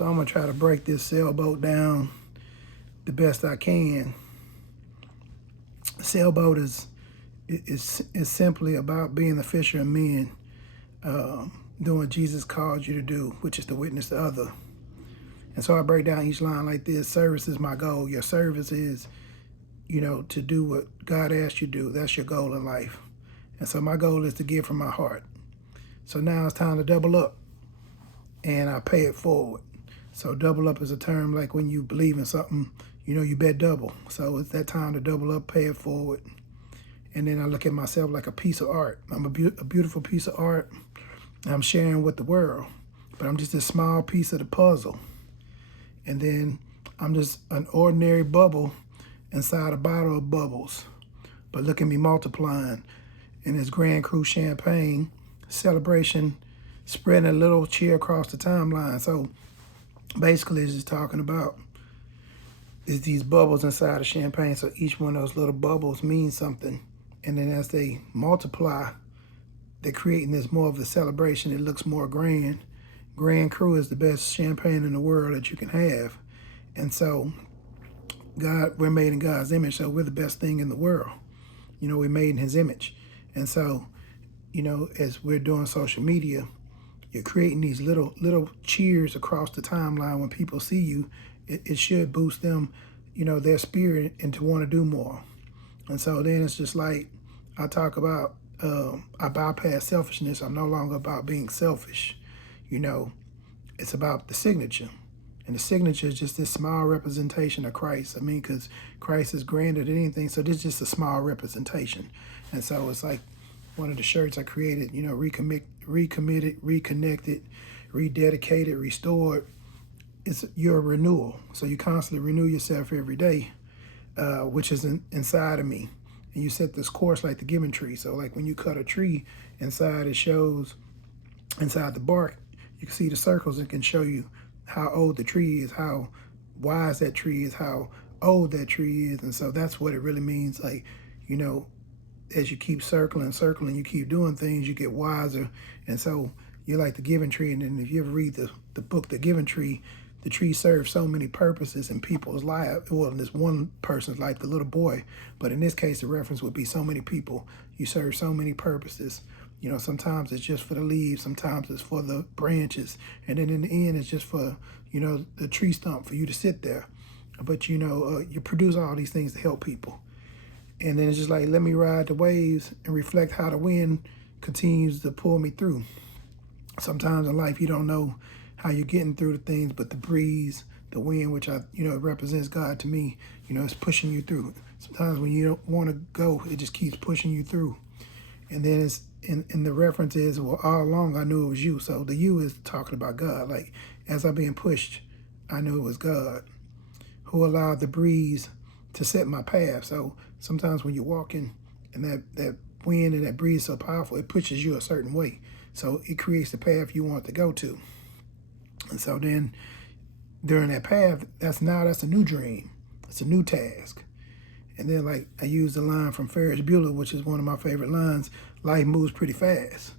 So I'm gonna try to break this sailboat down the best I can. Sailboat is simply about being a fisher of men, doing what Jesus called you to do, which is to witness to other. And so I break down each line like this. Service is my goal. Your service is, to do what God asked you to do. That's your goal in life. And so my goal is to give from my heart. So now it's time to double up, and I pay it forward. So double up is a term like when you believe in something, you bet double. So it's that time to double up, pay it forward. And then I look at myself like a piece of art. I'm a beautiful piece of art. I'm sharing with the world, but I'm just a small piece of the puzzle. And then I'm just an ordinary bubble inside a bottle of bubbles. But look at me multiplying in this Grand Cru champagne celebration, spreading a little cheer across the timeline. So basically it's just talking about is these bubbles inside of champagne. So each one of those little bubbles means something. And then as they multiply, they're creating this more of a celebration. It looks more grand. Grand Cru is the best champagne in the world that you can have. And so we're made in God's image, so we're the best thing in the world. We're made in his image. And so, as we're doing social media, you're creating these little cheers across the timeline. When people see you, it should boost them, their spirit and to want to do more. And so then it's just like I talk about, I bypass selfishness. I'm no longer about being selfish. It's about the signature. And the signature is just this small representation of Christ. Because Christ is grander than anything. So this is just a small representation. And so it's like one of the shirts I created, recommitted, reconnected, rededicated, restored. It's your renewal. So you constantly renew yourself every day, which is inside of me. And you set this course like the giving tree. So like when you cut a tree, inside it shows, inside the bark, you can see the circles. It can show you how old the tree is, how wise that tree is, how old that tree is. And so that's what it really means. Like, as you keep circling, you keep doing things, you get wiser. And so you're like the giving tree. And then if you ever read the book, The Giving Tree, the tree serves so many purposes in people's life. Well, in this one person's life, the little boy. But in this case, the reference would be so many people. You serve so many purposes. Sometimes it's just for the leaves. Sometimes it's for the branches. And then in the end, it's just for, the tree stump for you to sit there. But, you produce all these things to help people. And then it's just like, let me ride the waves and reflect how the wind continues to pull me through. Sometimes in life, you don't know how you're getting through the things, but the breeze, the wind, which it represents God to me, it's pushing you through. Sometimes when you don't want to go, it just keeps pushing you through. And then it's, and the reference is, well, all along I knew it was you. So the you is talking about God. Like, as I'm being pushed, I knew it was God who allowed the breeze to set my path. So sometimes when you're walking and that wind and that breeze is so powerful, it pushes you a certain way. So it creates the path you want to go to. And so then during that path, that's a new dream. It's a new task. And then like I use the line from Ferris Bueller, which is one of my favorite lines, life moves pretty fast.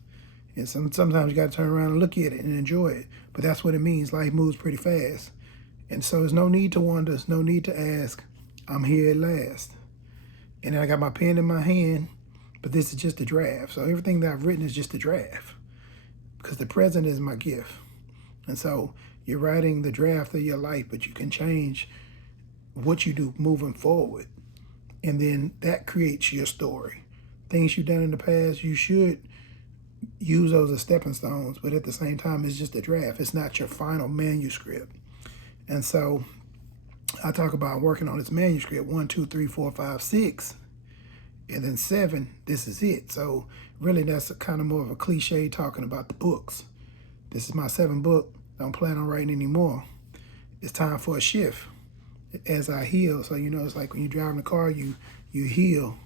And sometimes you got to turn around and look at it and enjoy it. But that's what it means. Life moves pretty fast. And so there's no need to wonder. There's no need to ask. I'm here at last. And then I got my pen in my hand, but this is just a draft. So everything that I've written is just a draft because the present is my gift. And so you're writing the draft of your life, but you can change what you do moving forward. And then that creates your story. Things you've done in the past, you should use those as stepping stones, but at the same time, it's just a draft. It's not your final manuscript. And so I talk about working on this manuscript, 1, 2, 3, 4, 5, 6, and then 7, this is it. So really that's a kind of more of a cliche talking about the books. This is my 7th book. Don't plan on writing anymore. It's time for a shift as I heal. So, it's like when you're driving a car, you heal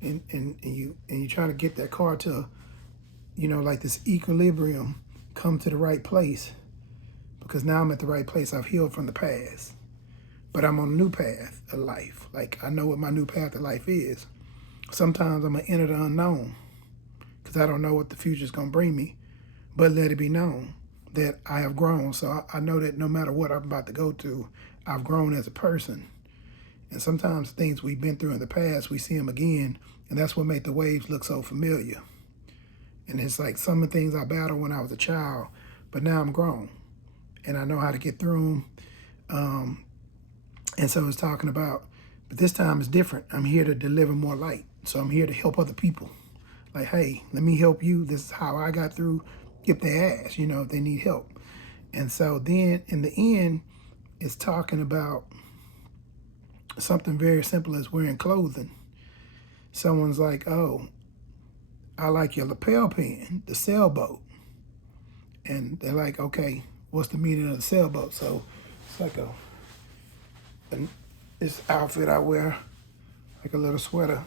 and you try to get that car to, like this equilibrium, come to the right place. Because now I'm at the right place. I've healed from the past. But I'm on a new path of life. Like, I know what my new path of life is. Sometimes I'm going to enter the unknown because I don't know what the future is going to bring me. But let it be known that I have grown. So I know that no matter what I'm about to go through, I've grown as a person. And sometimes things we've been through in the past, we see them again, and that's what made the waves look so familiar. And it's like some of the things I battled when I was a child, but now I'm grown, and I know how to get through them. And so it's talking about, but this time it's different. I'm here to deliver more light. So I'm here to help other people. Like, hey, let me help you. This is how I got through. Get their ass, if they need help. And so then in the end, it's talking about something very simple as wearing clothing. Someone's like, oh, I like your lapel pin, the sailboat. And they're like, okay, what's the meaning of the sailboat? So it's like this outfit I wear, like a little sweater,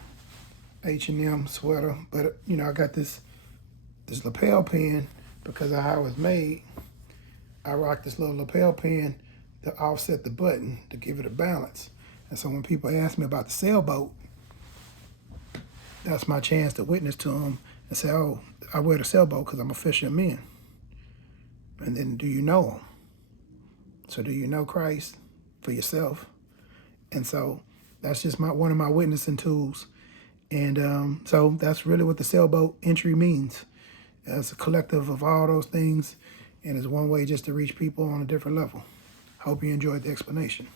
H&M sweater. But, I got this lapel pin because of how it's made. I rock this little lapel pin to offset the button to give it a balance. And so when people ask me about the sailboat, that's my chance to witness to them and say, oh, I wear the sailboat because I'm a fisher of men. And then, do you know him? So do you know Christ for yourself? And so that's just one of my witnessing tools. And so that's really what the sailboat entry means. It's a collective of all those things, and it's one way just to reach people on a different level. Hope you enjoyed the explanation.